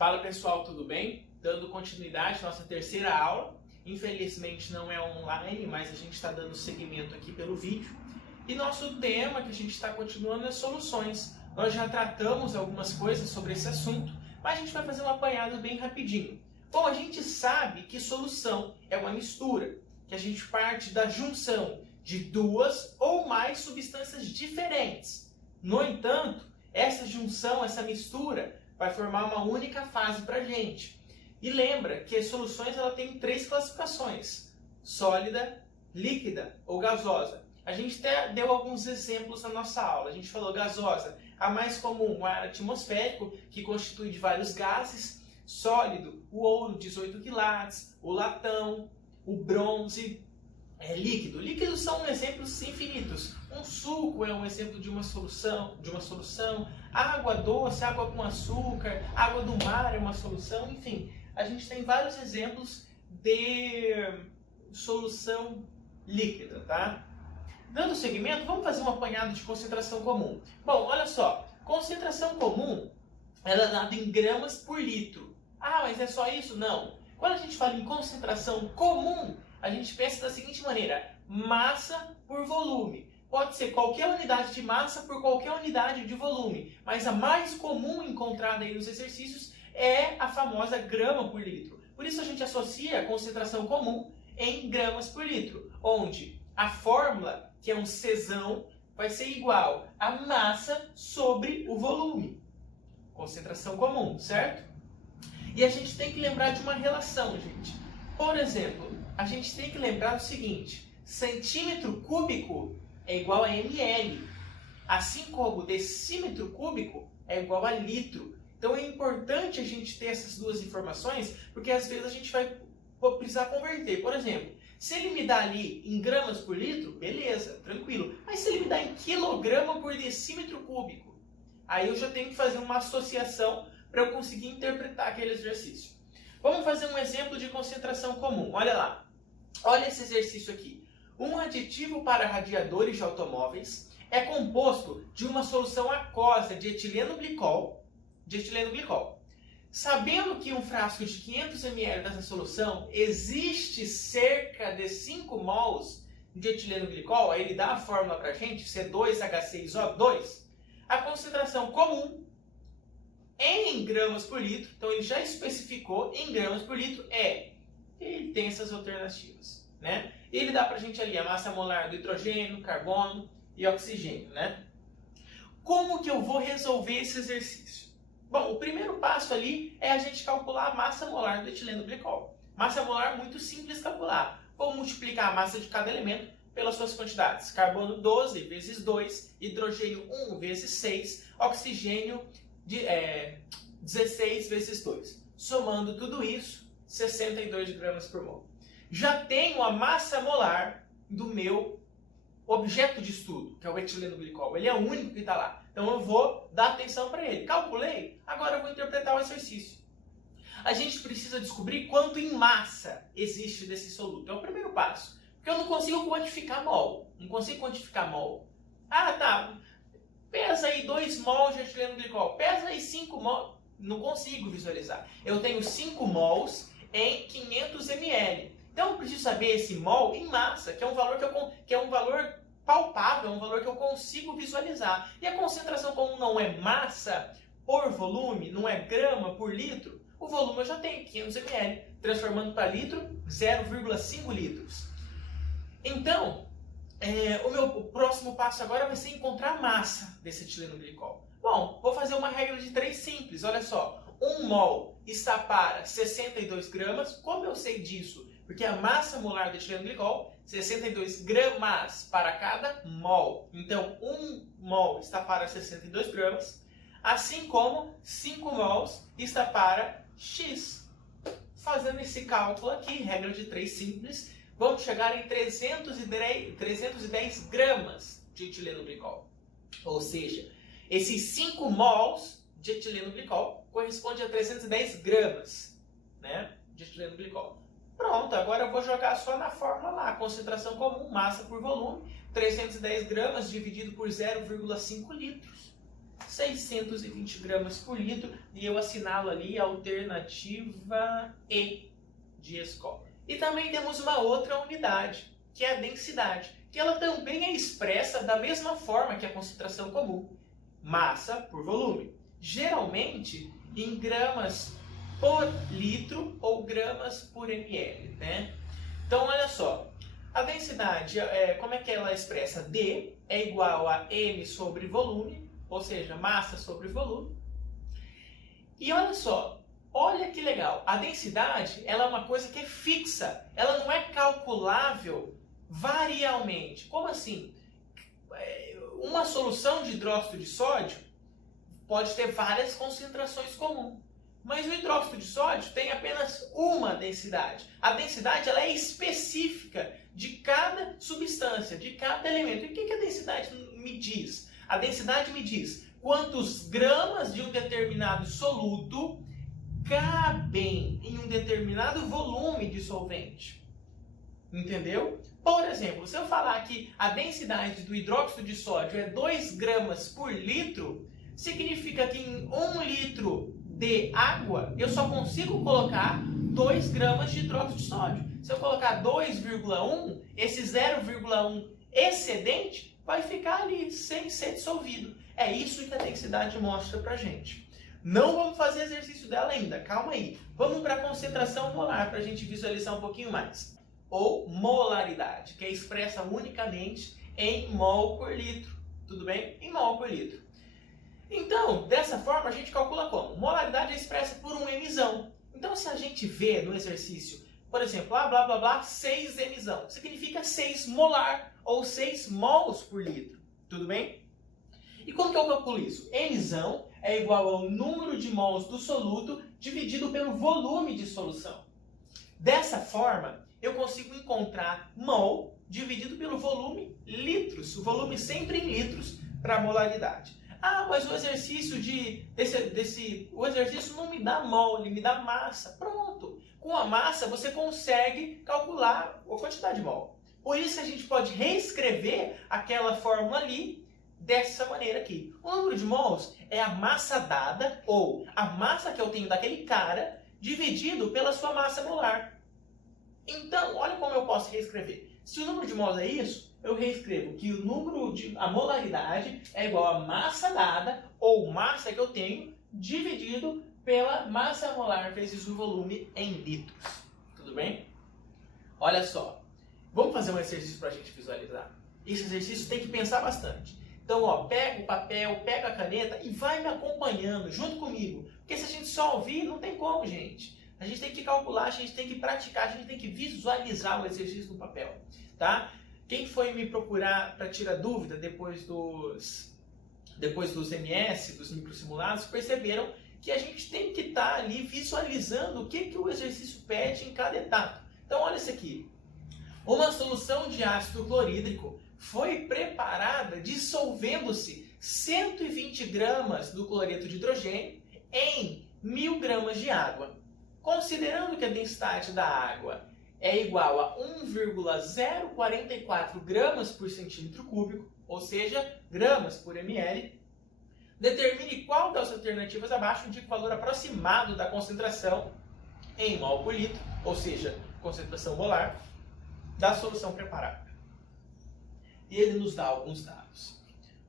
Fala pessoal, tudo bem? Dando continuidade à nossa terceira aula. Infelizmente não é online, mas a gente está dando seguimento aqui pelo vídeo. E nosso tema que a gente está continuando é soluções. Nós já tratamos algumas coisas sobre esse assunto, mas a gente vai fazer um apanhado bem rapidinho. Bom, a gente sabe que solução é uma mistura, que a gente parte da junção de duas ou mais substâncias diferentes. No entanto, essa junção, essa mistura, vai formar uma única fase para a gente. E lembra que as soluções ela tem três classificações: sólida, líquida ou gasosa. A gente até deu alguns exemplos na nossa aula. A gente falou gasosa, a mais comum, o ar atmosférico, que constitui de vários gases. Sólido, o ouro, 18 quilates, o latão, o bronze. Líquido. Líquidos são exemplos infinitos. Um suco é um exemplo de uma solução. Água doce, água com açúcar, água do mar é uma solução. Enfim, a gente tem vários exemplos de solução líquida, tá? Dando seguimento, vamos fazer um apanhado de concentração comum. Bom, olha só. Concentração comum, ela é dada em gramas por litro. Ah, mas é só isso? Não. Quando a gente fala em concentração comum, a gente pensa da seguinte maneira: massa por volume. Pode ser qualquer unidade de massa por qualquer unidade de volume, mas a mais comum encontrada aí nos exercícios é a famosa grama por litro. Por isso a gente associa a concentração comum em gramas por litro, onde a fórmula, que é um Czão, vai ser igual a massa sobre o volume. Concentração comum, certo? E a gente tem que lembrar de uma relação, gente. Por exemplo, a gente tem que lembrar o seguinte: centímetro cúbico é igual a ml, assim como decímetro cúbico é igual a litro. Então é importante a gente ter essas duas informações, porque às vezes a gente vai precisar converter. Por exemplo, se ele me dá ali em gramas por litro, beleza, tranquilo. Mas se ele me dá em quilograma por decímetro cúbico, aí eu já tenho que fazer uma associação para eu conseguir interpretar aquele exercício. Vamos fazer um exemplo de concentração comum. Olha lá. Olha esse exercício aqui. Um aditivo para radiadores de automóveis é composto de uma solução aquosa de etileno glicol. Sabendo que um frasco de 500 ml dessa solução existe cerca de 5 mols de etileno glicol, aí ele dá a fórmula para a gente, C2H6O2, a concentração comum em gramas por litro, então ele já especificou em gramas por litro, ele tem essas alternativas, né? Ele dá pra gente ali a massa molar do hidrogênio, carbono e oxigênio, né? Como que eu vou resolver esse exercício? Bom, o primeiro passo ali é a gente calcular a massa molar do etileno glicol. Massa molar muito simples calcular. Vou multiplicar a massa de cada elemento pelas suas quantidades. Carbono 12 vezes 2, hidrogênio 1 vezes 6, oxigênio 16 vezes 2. Somando tudo isso, 62 gramas por mol. Já tenho a massa molar do meu objeto de estudo, que é o etileno glicol. Ele é o único que está lá. Então eu vou dar atenção para ele. Calculei, agora eu vou interpretar o exercício. A gente precisa descobrir quanto em massa existe desse soluto. É o primeiro passo. Porque eu não consigo quantificar mol. Ah, tá. Pesa aí 2 mols de etileno glicol. Pesa aí 5 mols. Não consigo visualizar. Eu tenho 5 mols em 500 ml. Então eu preciso saber esse mol em massa, que é um valor que é um valor palpável, um valor que eu consigo visualizar. E a concentração comum não é massa por volume, não é grama por litro. O volume eu já tenho, 500 ml, transformando para litro, 0,5 litros. Então, o meu próximo passo agora vai ser encontrar a massa desse etileno glicol. Bom, vou fazer uma regra de 3 simples, olha só. 1 mol está para 62 gramas. Como eu sei disso? Porque a massa molar do etileno glicol, 62 gramas para cada mol. Então, 1 mol está para 62 gramas, assim como 5 mols está para X. Fazendo esse cálculo aqui, regra de 3 simples, vamos chegar em 310 gramas de etileno glicol. Ou seja, esses 5 mols de etileno glicol corresponde a 310 gramas, né, de etileno glicol. Pronto, agora eu vou jogar só na fórmula lá. Concentração comum, massa por volume, 310 gramas dividido por 0,5 litros. 620 gramas por litro, e eu assinalo ali a alternativa E de escola. E também temos uma outra unidade, que é a densidade, que ela também é expressa da mesma forma que a concentração comum, massa por volume, geralmente em gramas por litro ou gramas por ml, né? Então, olha só, a densidade, como é que ela é expressa? D é igual a M sobre volume, ou seja, massa sobre volume. E olha só, olha que legal, a densidade ela é uma coisa que é fixa, ela não é calculável varialmente. Como assim? Uma solução de hidróxido de sódio pode ter várias concentrações comuns, mas o hidróxido de sódio tem apenas uma densidade. A densidade ela é específica de cada substância, de cada elemento. E o que a densidade me diz? A densidade me diz quantos gramas de um determinado soluto cabem em um determinado volume de solvente. Entendeu? Por exemplo, se eu falar que a densidade do hidróxido de sódio é 2 gramas por litro, significa que em 1 litro de água eu só consigo colocar 2 gramas de hidróxido de sódio. Se eu colocar 2,1, esse 0,1 excedente vai ficar ali sem ser dissolvido. É isso que a densidade mostra pra gente. Não vamos fazer exercício dela ainda, calma aí. Vamos para a concentração molar para a gente visualizar um pouquinho mais. Ou molaridade, que é expressa unicamente em mol por litro. Tudo bem? Em mol por litro. Então, dessa forma, a gente calcula como? Molaridade é expressa por um mzão. Então, se a gente vê no exercício, por exemplo, blá blá blá, 6 mzão, significa 6 molar, ou 6 mols por litro. Tudo bem? E como que eu calculo isso? Mzão é igual ao número de mols do soluto dividido pelo volume de solução. Dessa forma, eu consigo encontrar mol dividido pelo volume litros. O volume sempre em litros para a molaridade. Ah, mas o exercício o exercício não me dá mol, ele me dá massa. Pronto. Com a massa você consegue calcular a quantidade de mol. Por isso que a gente pode reescrever aquela fórmula ali dessa maneira aqui. O número de mols é a massa dada, ou a massa que eu tenho daquele cara, dividido pela sua massa molar. Então, olha como eu posso reescrever. Se o número de mols é isso, eu reescrevo que a molaridade é igual a massa dada, ou massa que eu tenho, dividido pela massa molar vezes o volume em litros. Tudo bem? Olha só. Vamos fazer um exercício para a gente visualizar. Esse exercício tem que pensar bastante. Então, ó, pega o papel, pega a caneta e vai me acompanhando junto comigo. Porque se a gente só ouvir, não tem como, gente. A gente tem que calcular, a gente tem que praticar, a gente tem que visualizar o exercício no papel, tá? Quem foi me procurar para tirar dúvida depois dos MS, dos microsimulados, perceberam que a gente tem que estar ali visualizando o que o exercício pede em cada etapa. Então, olha isso aqui. Uma solução de ácido clorídrico foi preparada dissolvendo-se 120 gramas do cloreto de hidrogênio em 1000 gramas de água. Considerando que a densidade da água é igual a 1,044 gramas por centímetro cúbico, ou seja, gramas por ml, determine qual das alternativas abaixo indica o valor aproximado da concentração em mol por litro, ou seja, concentração molar, da solução preparada. E ele nos dá alguns dados.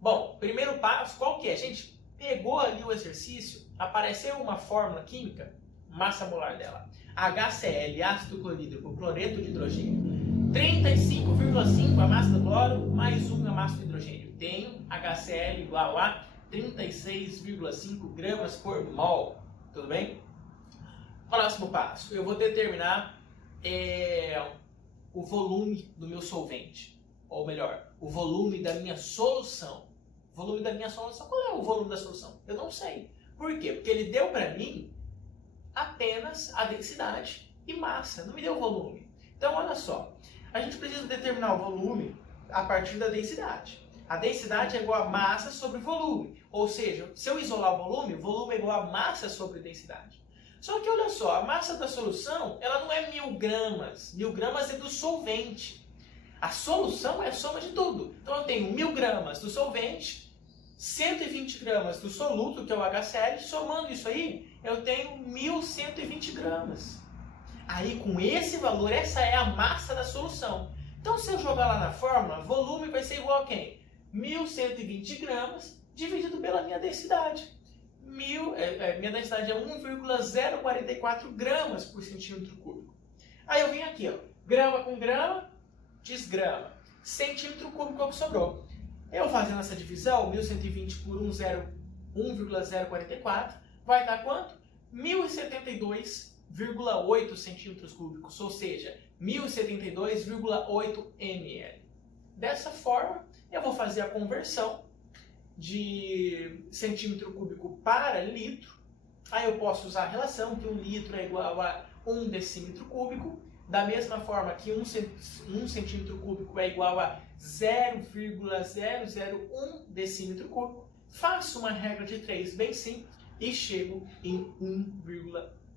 Bom, primeiro passo, qual que é? A gente pegou ali o exercício, apareceu uma fórmula química, massa molar dela. HCl, ácido clorídrico, cloreto de hidrogênio. 35,5 a massa do cloro, mais 1 a massa do hidrogênio. Tenho HCl igual a 36,5 gramas por mol. Tudo bem? Próximo passo, eu vou determinar o volume do meu solvente. Ou melhor, o volume da minha solução. O volume da minha solução, qual é o volume da solução? Eu não sei. Por quê? Porque ele deu para mim apenas a densidade e massa, não me deu volume. Então, olha só, a gente precisa determinar o volume a partir da densidade. A densidade é igual a massa sobre volume. Ou seja, se eu isolar o volume é igual a massa sobre densidade. Só que olha só, a massa da solução, ela não é 1000 gramas. 1000 gramas é do solvente. A solução é a soma de tudo. Então eu tenho 1000 gramas do solvente, 120 gramas do soluto, que é o HCl, somando isso aí, eu tenho 1.120 gramas. Aí, com esse valor, essa é a massa da solução. Então, se eu jogar lá na fórmula, volume vai ser igual a quem? 1.120 gramas dividido pela minha densidade. Minha densidade é 1,044 gramas por centímetro cúbico. Aí eu venho aqui, ó, grama com grama, desgrama. Centímetro cúbico é o que sobrou. Eu fazendo essa divisão, 1.120 por 1,044, vai dar quanto? 1.072,8 centímetros cúbicos, ou seja, 1.072,8 ml. Dessa forma, eu vou fazer a conversão de centímetro cúbico para litro. Aí eu posso usar a relação que 1 litro é igual a 1 decímetro cúbico, da mesma forma que 1 centímetro cúbico é igual a 0,001 decímetro cúbico. Faço uma regra de 3 bem simples e chego em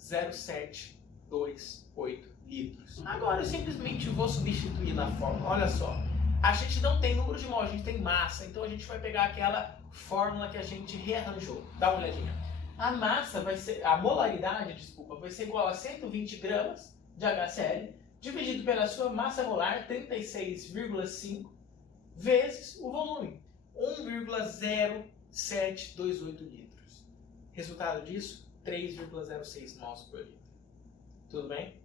1,0728 litros. Agora eu simplesmente vou substituir na fórmula. Olha só, a gente não tem número de mol, a gente tem massa, então a gente vai pegar aquela fórmula que a gente rearranjou. Dá uma olhadinha. A massa vai ser, a molaridade, desculpa, vai ser igual a 120 gramas de HCl dividido pela sua massa molar, 36,5, vezes o volume, 1,0728 litros. Resultado disso, 3,06 mols por litro. Tudo bem?